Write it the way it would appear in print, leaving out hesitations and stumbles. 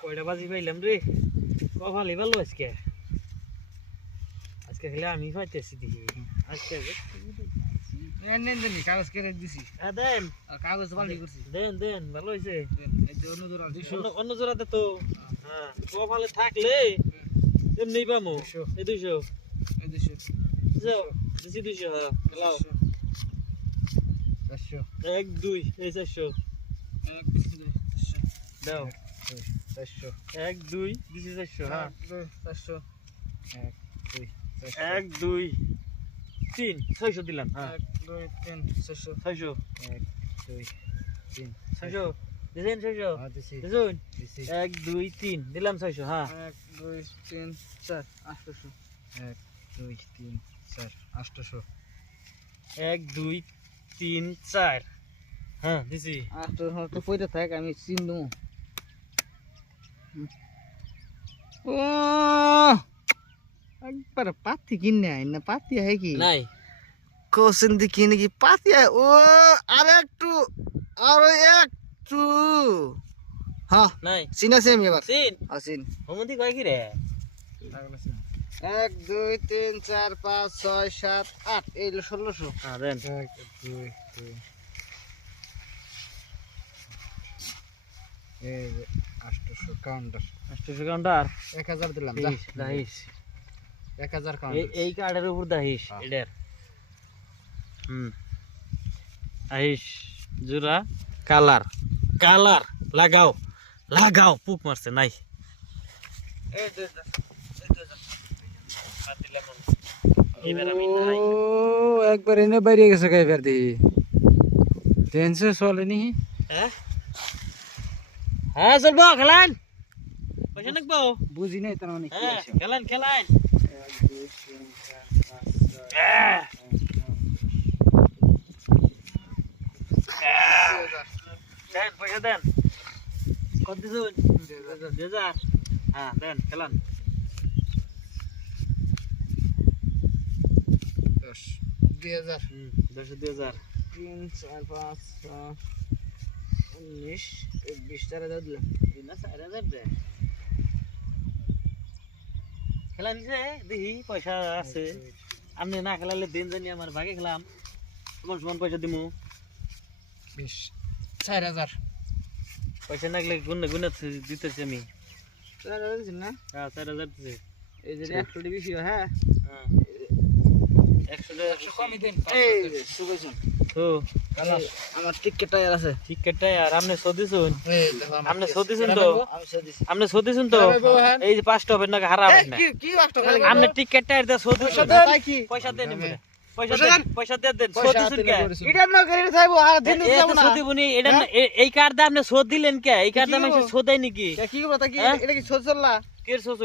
কয়টা বাজি পাইলাম রে, কপালই ভালো আজকে। আজকে খেলে আমি পাইতেছি দেখি আজকে। কাগজ কেটে দিছি। দেন কাগজ পাল্টি করছি। দেন ভালো হয়েছে। অন্য জোড়া অন্য জোড়াতে তো হ্যাঁ কপালে থাকলে এমনি পামো। এই 200 এই 200 যাও দিছি 200। হ্যাঁ খেলাও 400 1 2 এই 400 দাও 400 1 2 দিছি 400। হ্যাঁ 400 1 2 3 600 দিলাম। হ্যাঁ 1 2 3 400 600 1 2 3 600 দিছেন 600 হ্যাঁ দিছি দিছুন 1 2 3 দিলাম 600। হ্যাঁ 1 2 3 4 800 1 2 3 4 800 1 2 3 4 হ্যাঁ দিছি 800 তো কইতে থাক আমি চিনু। ও একবার পাতি কিনে আই না, পাতি है কি নাই কোসেন দি কিনে কি পাতি है। ও আরেকটু হ্যাঁ নাই চিনাছে আমি এবার সিন আসিন। হোমদি কয় কি রে 1 2 3 4 5 6 7 8 এই 1600। হ্যাঁ দেন 1 2 3 এই 800 কাউন্টার 800 কাউন্টার 1000 দিলাম যা দাহিস 1000 এই কাউন্টার এই কার্ডের উপর দাহিস হ্যাঁ। এডার আহিস জুরা কালার কালার লাগাও লাগাও পুক মারছে নাই এই দে এবার আমি নাই ও একবার এনে বাইরে গেছে গাইবার দি টেনশন চলেনি। হ্যাঁ হ্যাঁ চলবো খেলান পয়সা নাকবো বুঝি নাই তার মানে কি হ্যাঁ আছে। খেলান খেলান 1 2 3 4 দেন পয়সা দেন কত দিছুন 2000। হ্যাঁ দেন খেলান 10 2000 2000 3 4 5 6 19 20 4000 দিলাম। দিনা 4000 দে খেলা নিছে দেখি পয়সা আছে। আপনি না খেলালে দিন জানি আমার ভাগে খেলাম সমান সমান পয়সা দিমু। 20 4000 পয়সা না গেলে গুনে গুনে দিতেছি আমি। 4000 দিছেন না? হ্যাঁ 4000 দিছে। এই যে 100 টি বেশি হ্যাঁ হ্যাঁ 100 কমই দেন। এই সুগাইছুন তো আমার টিকেট টায়ার আছে। ঠিক কেটে আর আপনি সদিছুন এই দেখো আপনি সদিছুন তো আমি সদিছি। আপনি সদিছুন তো এই যে 5 টাকা না হারাবেন না। কি কষ্ট খালি আপনি টিকেট টায়ার দে সদিছুন তাই কি পয়সা দেন এমনি পয়সা দেন সদিছুন কে এটা না গাড়ি থাইবো আর দিন এ যাব তো না। সদিবনি এটা এই কার্ড দা আপনি সদ দিলেন কে? এই কার্ড দা আমি সদাই নাকি কি কথা কি এটা কি সোচল্লা কে সদ